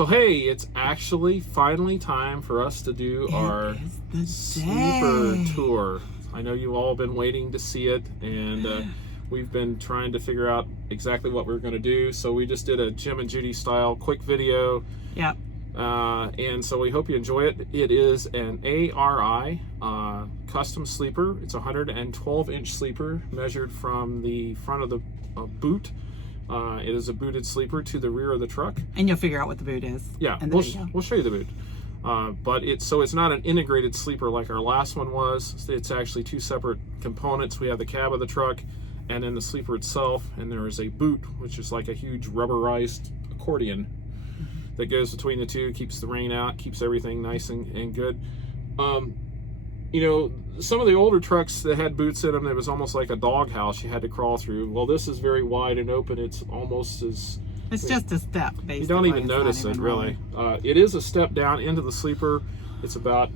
So hey, it's actually finally time for us to do our sleeper tour. I know you've all been waiting to see it, and we've been trying to figure out exactly what we're going to do. So we just did a Jim and Judy style quick video. Yep. And so we hope you enjoy it. It is an ARI custom sleeper. It's a 112-inch sleeper measured from the front of the boot. It is a booted sleeper to the rear of the truck. And you'll figure out what the boot is. Yeah, we'll show you the boot. But it's not an integrated sleeper like our last one was. It's actually two separate components. We have the cab of the truck and then the sleeper itself, and there is a boot, which is like a huge rubberized accordion that goes between the two, keeps the rain out, keeps everything nice and good. You know, some of the older trucks that had boots in them, it was almost like a doghouse you had to crawl through. Well, this is very wide and open. It's almost as... It's just a step, basically. You don't even notice it, really. It is a step down into the sleeper. It's about,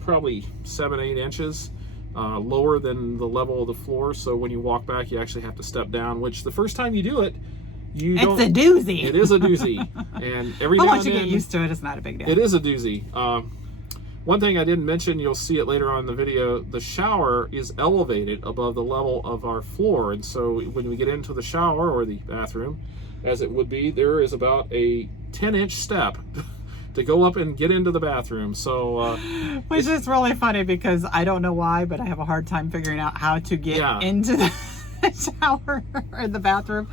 probably 7-8 inches lower than the level of the floor. So when you walk back, you actually have to step down, which the first time you do it, it's a doozy. It is a doozy. And every but now once and you then, get used to it, it's not a big deal. It is a doozy. One thing I didn't mention, you'll see it later on in the video, the shower is elevated above the level of our floor. And so when we get into the shower or the bathroom, as it would be, there is about a 10-inch step to go up and get into the bathroom. So which is really funny because I don't know why, but I have a hard time figuring out how to get into the shower or the bathroom.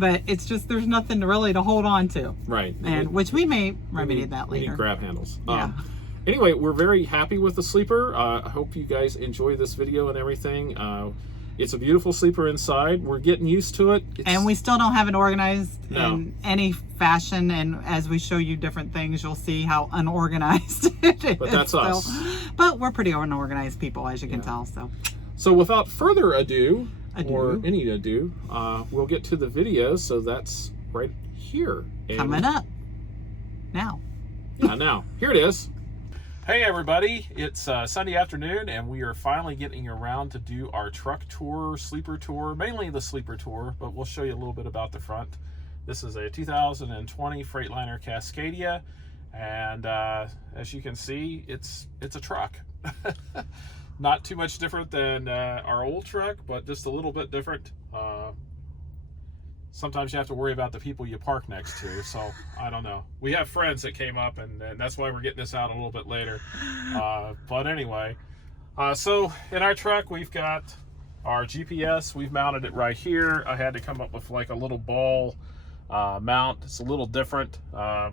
But it's just, there's nothing really to hold on to. Right. And which we may remedy that later. We need grab handles. Yeah. Anyway, we're very happy with the sleeper. I hope you guys enjoy this video and everything. It's a beautiful sleeper inside. We're getting used to it. And we still don't have it organized in any fashion. And as we show you different things, you'll see how unorganized it is. But that's us. But we're pretty unorganized people, as you can tell. So without further ado, or any ado, we'll get to the video. So that's right here. And coming up now. Now. Here it is. Hey everybody, it's Sunday afternoon and we are finally getting around to do our truck tour, sleeper tour, mainly the sleeper tour, but we'll show you a little bit about the front. This is a 2020 Freightliner Cascadia, and as you can see, it's a truck. Not too much different than our old truck, but just a little bit different. Sometimes you have to worry about the people you park next to, so I don't know. We have friends that came up, and that's why we're getting this out a little bit later. But anyway, so in our truck, we've got our GPS. We've mounted it right here. I had to come up with like a little ball mount. It's a little different. Do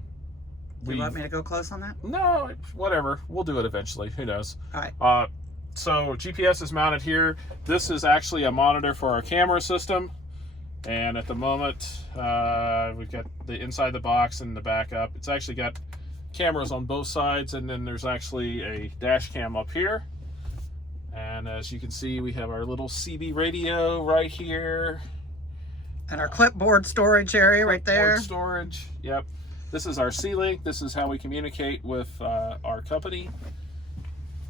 you want me to go close on that? No, whatever. We'll do it eventually. Who knows? All right. So GPS is mounted here. This is actually a monitor for our camera system. And at the moment, we've got the inside the box and the backup. It's actually got cameras on both sides, and then there's actually a dash cam up here. And as you can see, we have our little CB radio right here. And our clipboard storage area right there. Clipboard storage, yep. This is our C-Link. This is how we communicate with our company.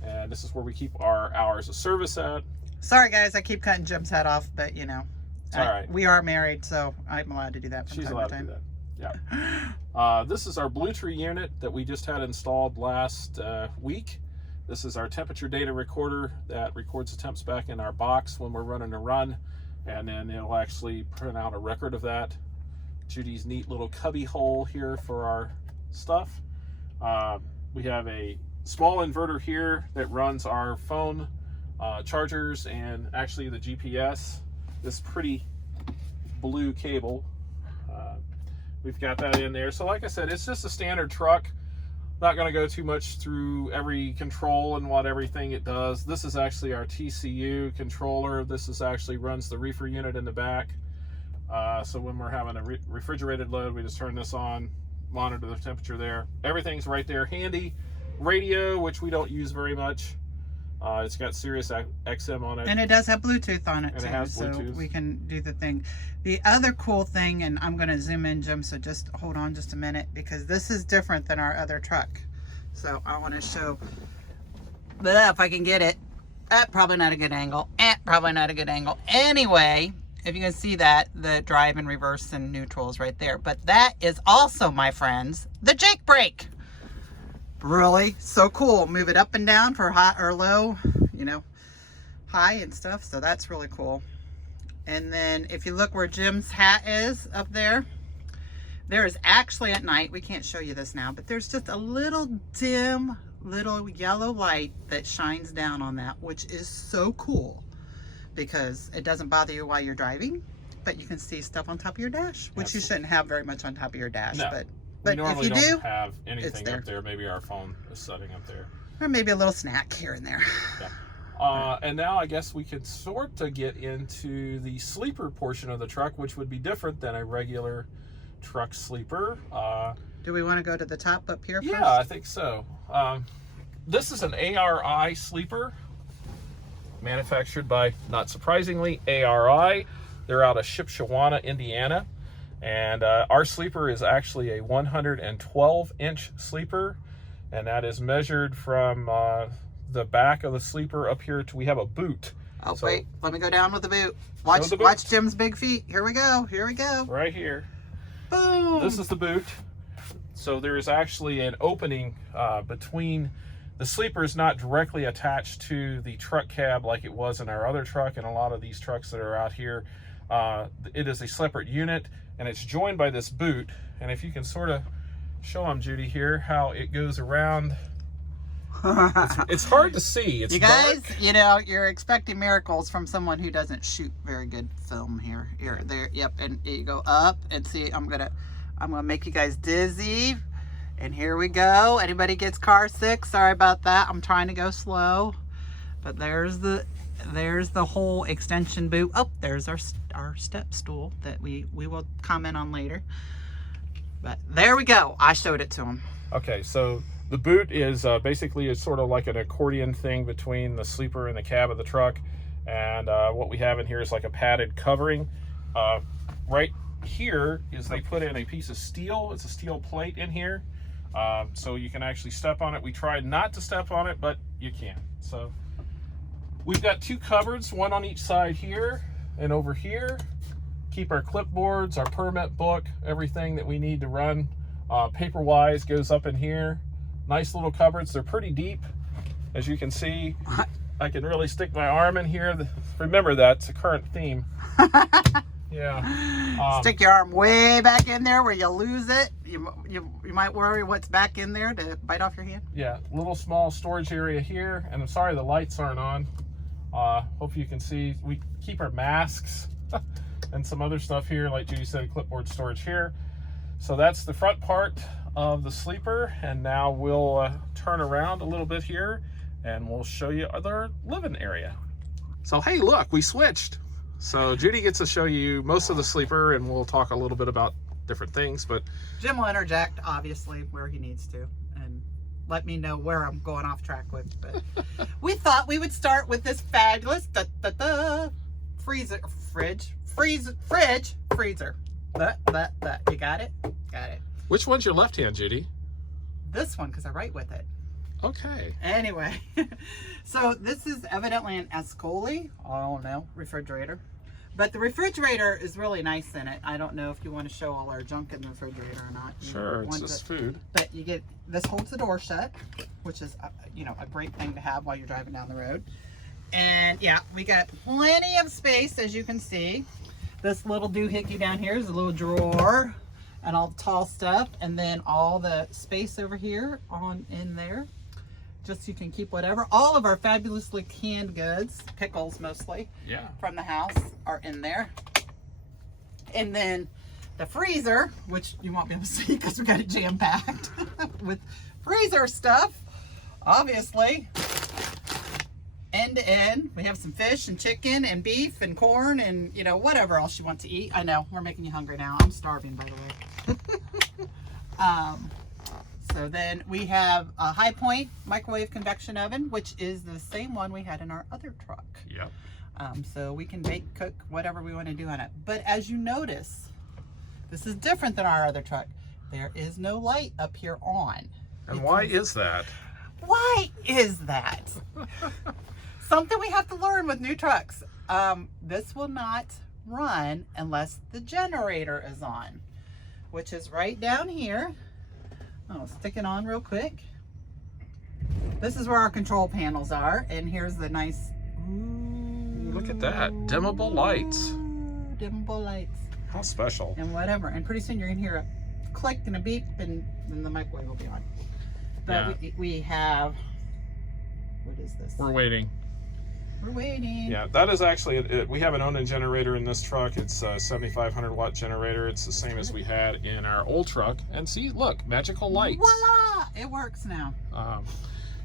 And this is where we keep our hours of service at. Sorry guys, I keep cutting Jim's head off, but you know. It's all right. We are married, so I'm allowed to do that from She's time allowed to time. to do that, yeah. This is our Bluetooth unit that we just had installed last week. This is our temperature data recorder that records the temps back in our box when we're running a run, and then it'll actually print out a record of that. Judy's neat little cubby hole here for our stuff. We have a small inverter here that runs our phone chargers and actually the GPS. This pretty blue cable. We've got that in there. So like I said, it's just a standard truck. Not going to go too much through every control and what everything it does. This is actually our TCU controller. This is actually runs the reefer unit in the back. So when we're having a refrigerated load, we just turn this on, monitor the temperature there. Everything's right there handy. Radio, which we don't use very much. It's got Sirius XM on it. And it does have Bluetooth on it, and too. It has Bluetooth. So we can do the thing. The other cool thing, and I'm going to zoom in, Jim, so just hold on just a minute, because this is different than our other truck. So I want to show, if I can get it. Probably not a good angle. Probably not a good angle. Anyway, if you can see that, the drive and reverse and neutral is right there. But that is also, my friends, the Jake brake. Really so cool. Move it up and down for high or low, you know, high and stuff. So that's really cool. And then if you look where Jim's hat is up there, there is actually at night, we can't show you this now, but there's just a little dim little yellow light that shines down on that, which is so cool because it doesn't bother you while you're driving, but you can see stuff on top of your dash, which you shouldn't have very much on top of your dash. No. But normally if you don't have anything there. up there. Maybe our phone is setting up there. Or maybe a little snack here and there. Yeah. And now I guess we could sort of get into the sleeper portion of the truck, which would be different than a regular truck sleeper. Do we want to go to the top up here first? Yeah, I think so. This is an ARI sleeper, manufactured by, not surprisingly, ARI. They're out of Shipshewana, Indiana. And our sleeper is actually a 112-inch sleeper, and that is measured from the back of the sleeper up here to, we have a boot. Oh, so, wait, let me go down with the boot. Watch Jim's big feet. Here we go. Here we go. Right here. Boom. This is the boot. So there is actually an opening between, the sleeper is not directly attached to the truck cab like it was in our other truck and a lot of these trucks that are out here. It is a separate unit, and it's joined by this boot. And if you can sort of show them, Judy, here how it goes around. It's hard to see. It's you guys, dark. You know, you're expecting miracles from someone who doesn't shoot very good film here. Here, there, yep, and you go up and see. I'm gonna make you guys dizzy. And here we go. Anybody gets car sick? Sorry about that. I'm trying to go slow. But there's the whole extension boot. Oh, there's our step stool that we will comment on later. But there we go. I showed it to him. Okay, so the boot is basically it's sort of like an accordion thing between the sleeper and the cab of the truck. And what we have in here is like a padded covering. Right here is they put in a piece of steel. It's a steel plate in here. So you can actually step on it. We tried not to step on it, but you can. So we've got two cupboards, one on each side here and over here. Keep our clipboards, our permit book, everything that we need to run paper-wise goes up in here. Nice little cupboards. They're pretty deep. As you can see, I can really stick my arm in here. Remember, that's a current theme. Yeah. Stick your arm way back in there where you lose it. You might worry what's back in there to bite off your hand. Yeah, little small storage area here. And I'm sorry the lights aren't on. Hope you can see. We keep our masks and some other stuff here. Like Judy said, clipboard storage here. So that's the front part of the sleeper. And now we'll turn around a little bit here and we'll show you our living area. So hey, look, we switched. So Judy gets to show you most of the sleeper, and we'll talk a little bit about different things. But Jim will interject, obviously, where he needs to, and let me know where I'm going off track with. But we thought we would start with this fabulous freezer. You got it? Got it. Which one's your left hand, Judy? This one, because I write with it. Okay. Anyway, so this is evidently an Ascoli, I don't know, refrigerator. But the refrigerator is really nice in it. I don't know if you want to show all our junk in the refrigerator or not. Sure, it's just food. But you get, this holds the door shut, which is, you know, a great thing to have while you're driving down the road. And yeah, we got plenty of space, as you can see. This little doohickey down here is a little drawer and all the tall stuff. And then all the space over here in there. Just so you can keep whatever. All of our fabulously canned goods, pickles mostly, from the house are in there. And then the freezer, which you won't be able to see because we got it jam-packed with freezer stuff, obviously. End to end, we have some fish and chicken and beef and corn and, you know, whatever else you want to eat. I know, we're making you hungry now. I'm starving, by the way. So then we have a High Point microwave convection oven, which is the same one we had in our other truck. Yep. So we can bake, cook, whatever we want to do on it. But as you notice, this is different than our other truck. There is no light up here on. And why is that? Why is that? Something we have to learn with new trucks. This will not run unless the generator is on, which is right down here. I'll stick it on real quick. This is where our control panels are, and here's the nice, look at that, dimmable lights. Dimmable lights. How special. And whatever, and pretty soon you're gonna hear a click and a beep, and then the microwave will be on. But yeah. we have, what is this? We're waiting. We're waiting. Yeah, that is actually, we have an Onan generator in this truck. It's a 7,500 watt generator. It's the same as we had in our old truck. And see, look, magical lights. Voila! It works now.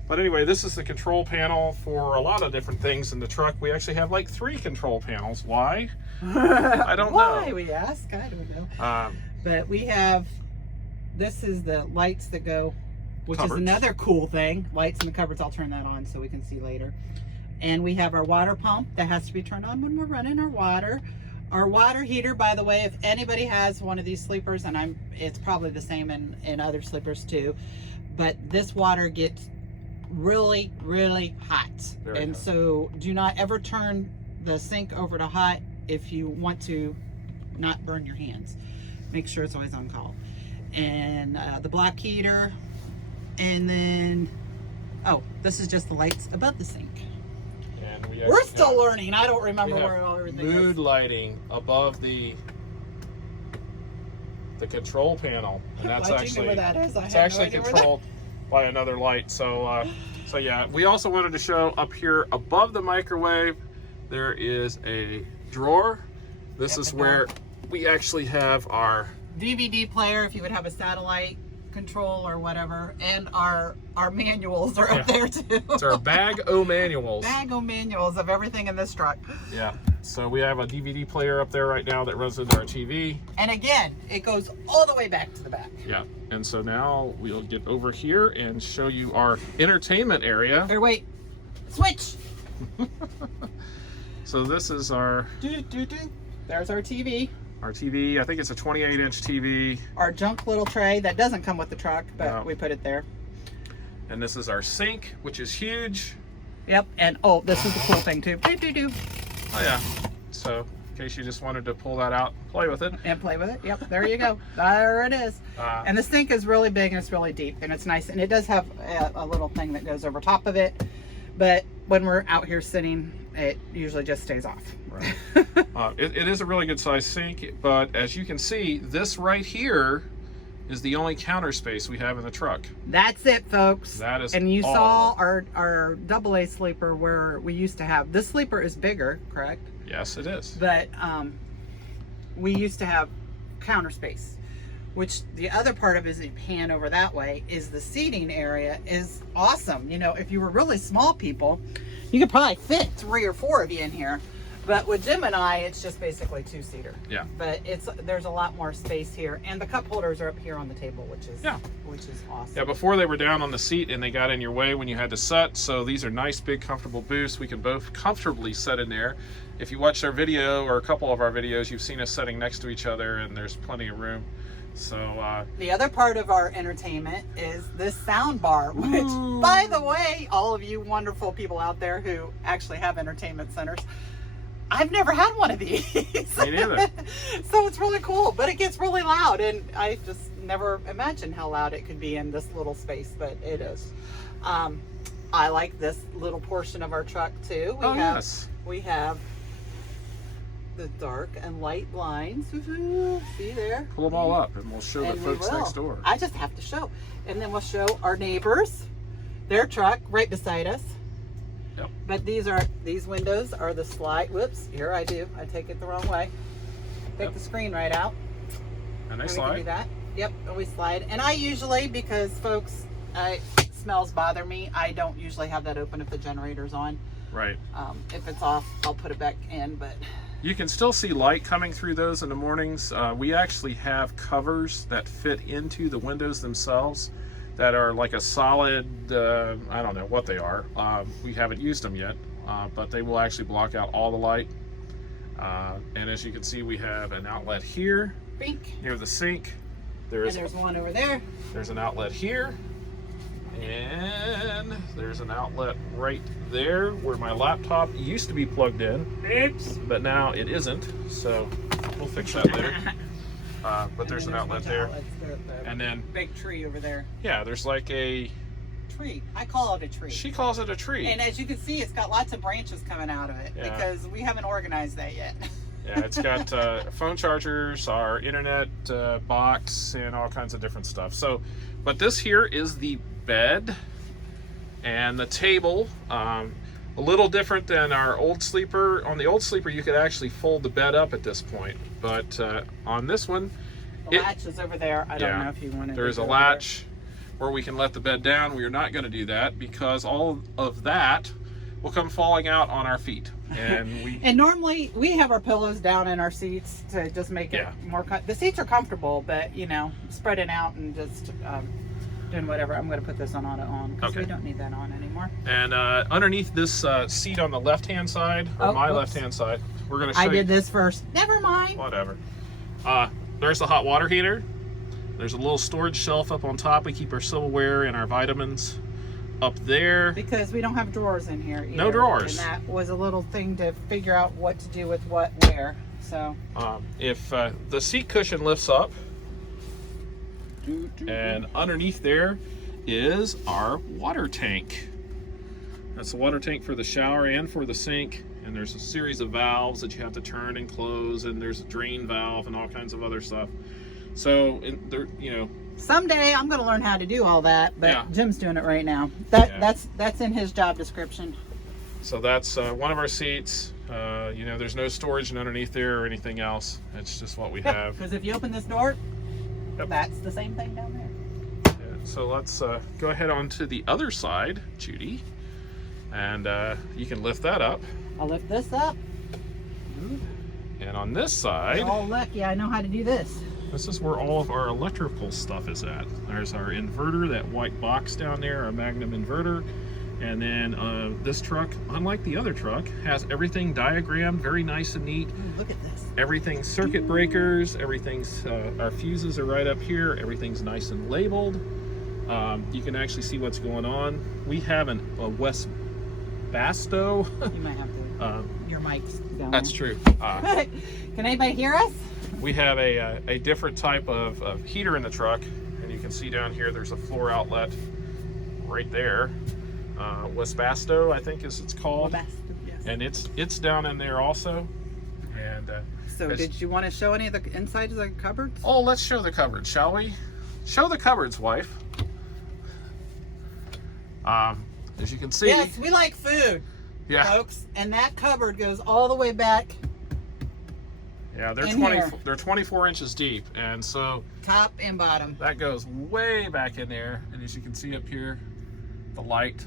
But anyway, this is the control panel for a lot of different things in the truck. We actually have like 3 control panels. Why? I don't know. Why, we ask? I don't know. But we have, this is the lights that go, which cupboards. Is another cool thing. Lights in the cupboards. I'll turn that on so we can see later. And we have our water pump that has to be turned on when we're running our water. Our water heater, by the way, if anybody has one of these sleepers, and it's probably the same in other sleepers too, but this water gets really, really hot. Very hot. So do not ever turn the sink over to hot if you want to not burn your hands. Make sure it's always on call. And the black heater, and then, oh, this is just the lights above the sink. We're still learning. I don't remember where everything is. Mood lighting above the control panel, and that's actually it's actually controlled by another light. So so yeah, we also wanted to show up here above the microwave there is a drawer. This is where we actually have our DVD player if you would have a satellite control or whatever, and our manuals are up there too. It's our bag o' manuals. Bag o' manuals of everything in this truck. Yeah. So we have a DVD player up there right now that runs into our TV. And again, it goes all the way back to the back. Yeah. And so now we'll get over here and show you our entertainment area. Here, wait. Switch. So this is our There's our TV. Our TV, I think it's a 28-inch TV. Our junk little tray that doesn't come with the truck, but we put it there. And this is our sink, which is huge. Yep, and oh, this is the cool thing too. Oh yeah, so in case you just wanted to pull that out, play with it. And play with it, yep, there you go. There it is. And the sink is really big and it's really deep and it's nice. And it does have a little thing that goes over top of it. But when we're out here sitting, it usually just stays off. Right. It is a really good size sink, but as you can see, this right here is the only counter space we have in the truck. That's it, folks. That is And you all. saw our AA sleeper where we used to have, this sleeper is bigger, correct? Yes, it is. But we used to have counter space, which the other part of it is, if you pan over that way, is the seating area is awesome. You know, if you were really small people, you could probably fit 3 or 4 of you in here. But with Jim and I, it's just basically 2-seater. Yeah. But there's a lot more space here, and the cup holders are up here on the table, which is awesome. Yeah, before they were down on the seat and they got in your way when you had to set. So these are nice, big, comfortable booths. We can both comfortably sit in there. If you watched our video or a couple of our videos, you've seen us sitting next to each other, and there's plenty of room. So the other part of our entertainment is this sound bar, which, by the way, all of you wonderful people out there who actually have entertainment centers, I've never had one of these. Me neither. So it's really cool, but it gets really loud, and I just never imagined how loud it could be in this little space, but it is. I like this little portion of our truck too. We have the dark and light lines. See there? Pull them all up and we'll show the folks next door. I just have to show. And then we'll show our neighbors, their truck right beside us. Yep. But these windows are the slide. Whoops, here I take it the wrong way. Take the screen right out. And they We slide. can do that. Yep, and we slide. And I usually, because folks, smells bother me, I don't usually have that open if the generator's on. Right. If it's off, I'll put it back in, but you can still see light coming through those in the mornings. We actually have covers that fit into the windows themselves that are like a solid, I don't know what they are. We haven't used them yet, but they will actually block out all the light. And as you can see, we have an outlet here Bink. near the sink. And there's one over there. There's an outlet here. And there's an outlet right there where my laptop used to be plugged in. Oops. But now it isn't, so we'll fix that later. But there's an outlet there. And then big tree over there. Yeah, there's like a tree. I call it a tree. She calls it a tree. And as you can see, it's got lots of branches coming out of it because we haven't organized that yet. Yeah, it's got phone chargers, our internet box, and all kinds of different stuff. So, but this here is the bed and the table. A little different than our old sleeper. On the old sleeper, you could actually fold the bed up at this point, but on this one, the latch is over there. I don't know if you want to. There's a latch where we can let the bed down. We are not going to do that because all of that will come falling out on our feet. And and normally we have our pillows down in our seats to just make it more. The seats are comfortable, but you know, spreading out and just doing whatever. I'm going to put this on because we don't need that on anymore. And underneath this seat on the left-hand side, or my left-hand side, we're going to show you. I did this first. Never mind. Whatever. There's the hot water heater. There's a little storage shelf up on top. We keep our silverware and our vitamins up there. Because we don't have drawers in here either. No drawers. And that was a little thing to figure out what to do with what where. So if the seat cushion lifts up, and underneath there is our water tank. That's the water tank for the shower and for the sink. And there's a series of valves that you have to turn and close, and there's a drain valve and all kinds of other stuff. So, there, you know, someday I'm going to learn how to do all that, but Jim's doing it right now. That's in his job description. So that's one of our seats. You know, there's no storage underneath there or anything else. It's just what we have. Because if you open this door, that's the same thing down there. Yeah, so let's go ahead on to the other side, Judy, and you can lift that up. I'll lift this up. And on this side, oh lucky, I know how to do this. This is where all of our electrical stuff is at. There's our inverter, that white box down there, our Magnum inverter. And then this truck, unlike the other truck, has everything diagrammed, very nice and neat. Ooh, look at this. Everything's circuit breakers, everything's, our fuses are right up here, everything's nice and labeled. You can actually see what's going on. We have a West Basto. You might have to, your mic's down That's there. true. Can anybody hear us? We have a different type of heater in the truck, and you can see down here there's a floor outlet right there. West Basto, I think is it's called. Basto, yes. And it's down in there also. And so did you want to show any of the insides of the cupboards? Oh, let's show the cupboards, shall we? Show the cupboards, wife. As you can see. Yes, we like food, folks. And that cupboard goes all the way back. Yeah, they're 24 inches deep, and so top and bottom. That goes way back in there, and as you can see up here, the light.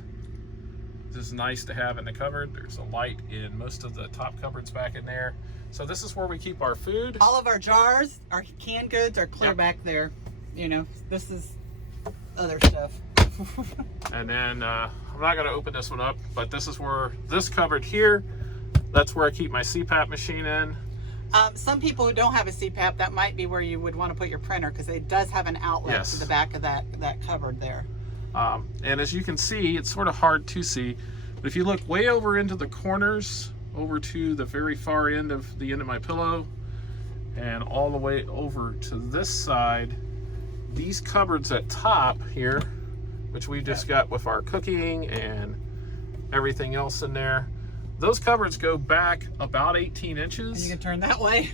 This is nice to have in the cupboard. There's a light in most of the top cupboards back in there. So this is where we keep our food. All of our jars, our canned goods are clear back there. You know, this is other stuff. And then I'm not going to open this one up, but this is where this cupboard here, that's where I keep my CPAP machine in. Some people who don't have a CPAP, that might be where you would want to put your printer, because it does have an outlet to the back of that cupboard there. And as you can see, it's sort of hard to see, but if you look way over into the corners, over to the very far end of the end of my pillow, and all the way over to this side, these cupboards at top here, which we just got with our cooking and everything else in there, those cupboards go back about 18 inches. And you can turn that way.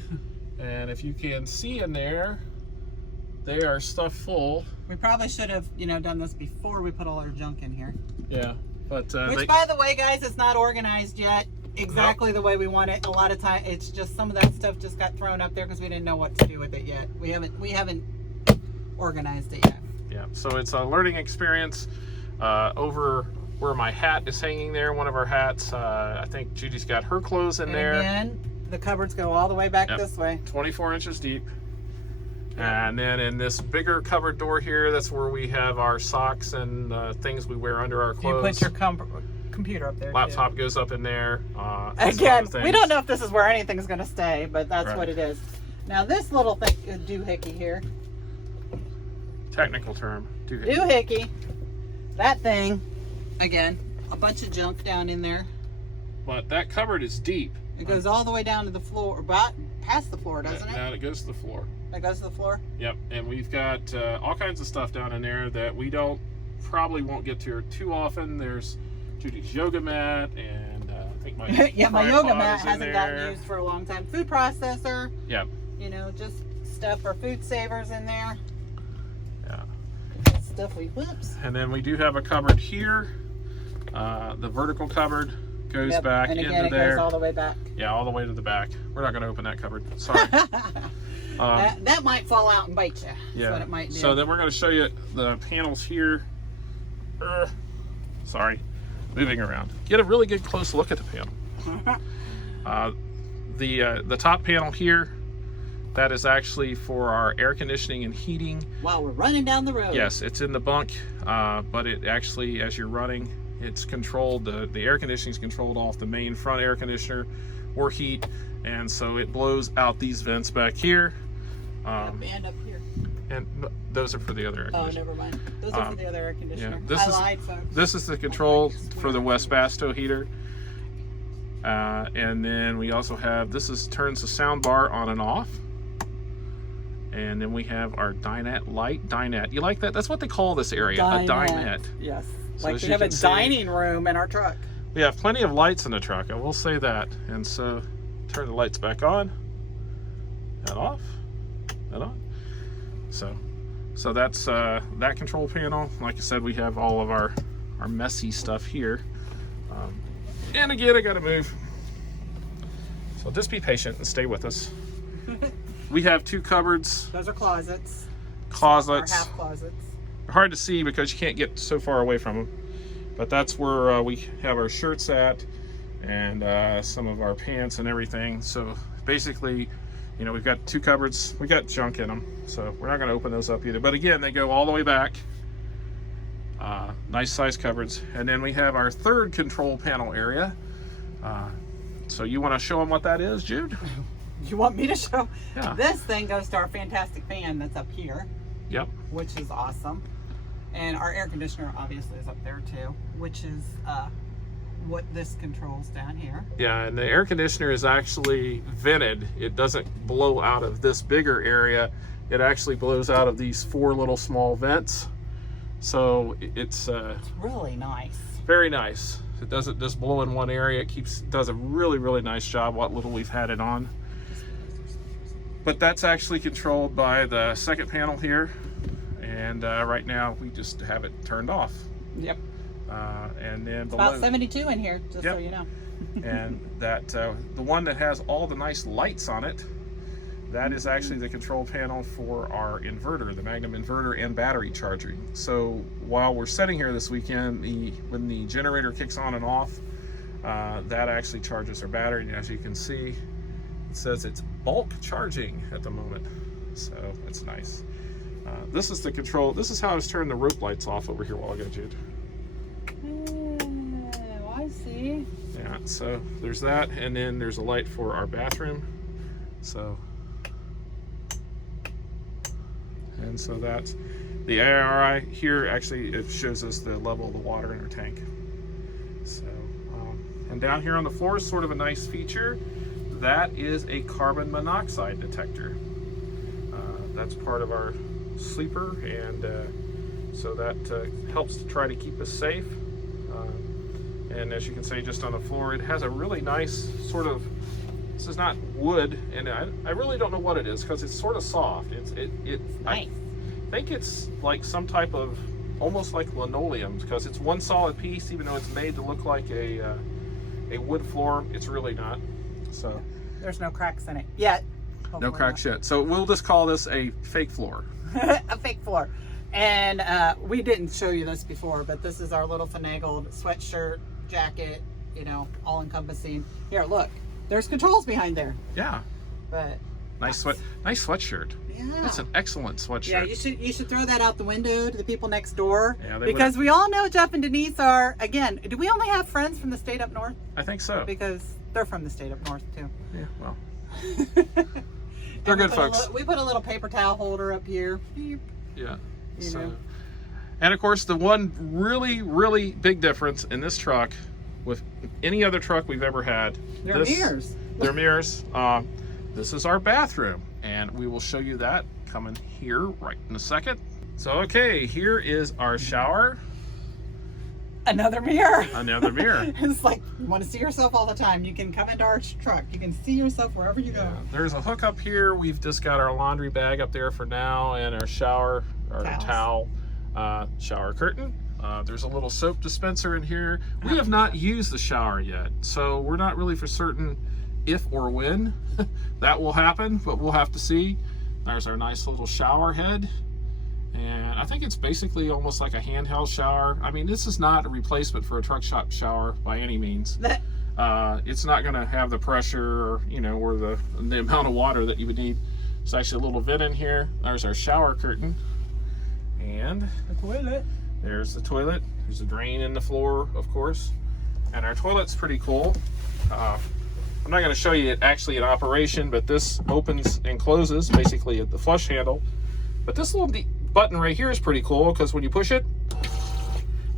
And if you can see in there, they are stuffed full. We probably should have, done this before we put all our junk in here. Yeah, but which, by the way, guys, is not organized yet exactly the way we want it. A lot of time, it's just some of that stuff just got thrown up there because we didn't know what to do with it yet. We haven't organized it yet. Yeah, so it's a learning experience. Over where my hat is hanging there, one of our hats, I think Judy's got her clothes in there. And the cupboards go all the way back this way. 24 inches deep. And then in this bigger cupboard door here, that's where we have our socks and things we wear under our clothes. You put your computer up there. Laptop goes up in there. Again, we don't know if this is where anything's going to stay, but that's what it is. Now this little thing, doohickey here. Technical term, doohickey. Doohickey that thing, again, a bunch of junk down in there. But that cupboard is deep. It goes all the way down to the floor, about past the floor, doesn't it? Now it goes to the floor. It goes to the floor? Yep, and we've got all kinds of stuff down in there that we probably won't get to too often. There's Judy's yoga mat, and I think my yeah, my yoga tripod mat is in hasn't there. gotten used for a long time. Food processor. Yep. You know, just stuff for food savers in there. Yeah. Stuff we whoops. And then we do have a cupboard here. The vertical cupboard goes back and again, into it there. goes all the way back. Yeah, all the way to the back. We're not going to open that cupboard. Sorry. That might fall out and bite you. Yeah. That's what it might do. So then we're going to show you the panels here. Sorry, moving around. Get a really good close look at the panel. The top panel here, that is actually for our air conditioning and heating. While we're running down the road. Yes, it's in the bunk, but it actually, as you're running, it's controlled. The air conditioning is controlled off the main front air conditioner or heat, and so it blows out these vents back here. And up here. And those are for the other air conditioner. Oh, never mind. Those are for the other air conditioner. Yeah, I lied, folks. This is the control for the West Basto heater. And then we also have, turns the sound bar on and off. And then we have our dinette light. Dinette. You like that? That's what they call this area, a dinette. Yes. So Like as we you have a can see, dining room in our truck. We have plenty of lights in the truck, I will say that. And so, turn the lights back on, and off, and on. So that's that control panel. Like I said, we have all of our messy stuff here. And again, I gotta move. So just be patient and stay with us. We have two cupboards. Those are closets. Closets. Or half closets. Hard to see because you can't get so far away from them. But that's where we have our shirts at, and some of our pants and everything. So basically, you know, we've got two cupboards. We got junk in them, so we're not going to open those up either. But again, they go all the way back. Nice size cupboards. And then we have our third control panel area. So you want to show them what that is, Jude? You want me to show? Yeah. This thing goes to our fantastic fan that's up here. Yep. Which is awesome. And our air conditioner obviously is up there too, which is what this controls down here. Yeah, and the air conditioner is actually vented. It doesn't blow out of this bigger area. It actually blows out of these four little small vents. So it's really nice. Very nice. It doesn't just blow in one area. It does a really, really nice job what little we've had it on. But that's actually controlled by the second panel here. And right now we just have it turned off. Yep. And then it's below, about 72 in here, just so you know. And that the one that has all the nice lights on it, that is actually the control panel for our inverter, the Magnum inverter and battery charging. So while we're sitting here this weekend, when the generator kicks on and off, that actually charges our battery. And as you can see, it says it's bulk charging at the moment. So that's nice. This is the control. This is how I was turning the rope lights off over here a while ago, Jude. Oh, I see. Yeah, so there's that, and then there's a light for our bathroom. So, and so that's the ARI here. Actually, it shows us the level of the water in our tank. So, and down here on the floor is sort of a nice feature. That is a carbon monoxide detector. That's part of our sleeper, and so that helps to try to keep us safe. And as you can see just on the floor, it has a really nice sort of, this is not wood, and I really don't know what it is because it's sort of soft. It's nice. I think it's like some type of, almost like linoleum, because it's one solid piece, even though it's made to look like a wood floor. It's really not. So there's no cracks in it yet. No cracks yet. So we'll just call this a fake floor. A fake floor. And we didn't show you this before, but this is our little finagled sweatshirt, jacket, you know, all encompassing. Here, look, there's controls behind there. Yeah. But nice sweatshirt. Yeah. That's an excellent sweatshirt. Yeah, you should throw that out the window to the people next door. Yeah, because we all know Jeff and Denise are, again, do we only have friends from the state up north? I think so. Because they're from the state up north too. Yeah, well. They're good folks. We put a little paper towel holder up here. Yeah. You know. And of course, the one really big difference in this truck with any other truck we've ever had, They're mirrors. They're mirrors. This is our bathroom, and we will show you that coming here right in a second. So, okay, here is our shower. Another mirror. Another mirror. It's like, you want to see yourself all the time. You can come into our truck. You can see yourself wherever you go. There's a hook up here. We've just got our laundry bag up there for now, and our shower, our towel, shower curtain. There's a little soap dispenser in here. We have not used the shower yet, so we're not really for certain if or when that will happen, but we'll have to see. There's our nice little shower head. And I think it's basically almost like a handheld shower. I mean, this is not a replacement for a truck shop shower by any means. It's not going to have the pressure or, you know, or the amount of water that you would need. There's actually a little vent in here. There's our shower curtain. And the toilet. There's the toilet. There's a drain in the floor, of course. And our toilet's pretty cool. I'm not going to show you it actually in operation, but this opens and closes basically at the flush handle. But this little button right here is pretty cool because when you push it,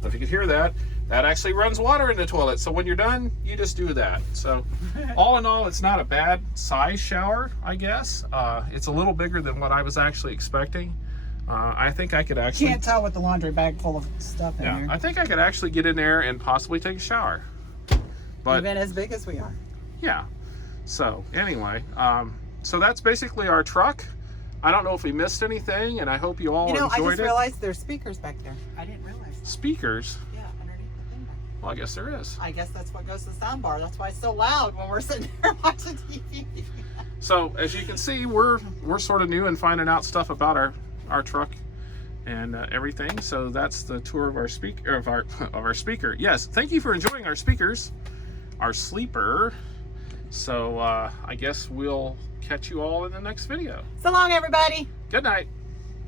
if you can hear that, that actually runs water in the toilet. So when you're done, you just do that. So all in all, it's not a bad size shower, I guess. It's a little bigger than what I was actually expecting. I think I could actually... Can't tell with the laundry bag full of stuff in here. I think I could actually get in there and possibly take a shower. But even as big as we are. Yeah. So anyway, so that's basically our truck. I don't know if we missed anything, and I hope you all enjoyed it. I just realized there's speakers back there. I didn't realize. Speakers? Yeah, underneath the thing back there. Well, I guess there is. I guess that's what goes to the sound bar. That's why it's so loud when we're sitting there watching TV. So as you can see, we're sort of new and finding out stuff about our truck and everything. So that's the tour of our speaker. Yes, thank you for enjoying our speakers, our sleeper. So I guess we'll catch you all in the next video. So long, everybody. Good night.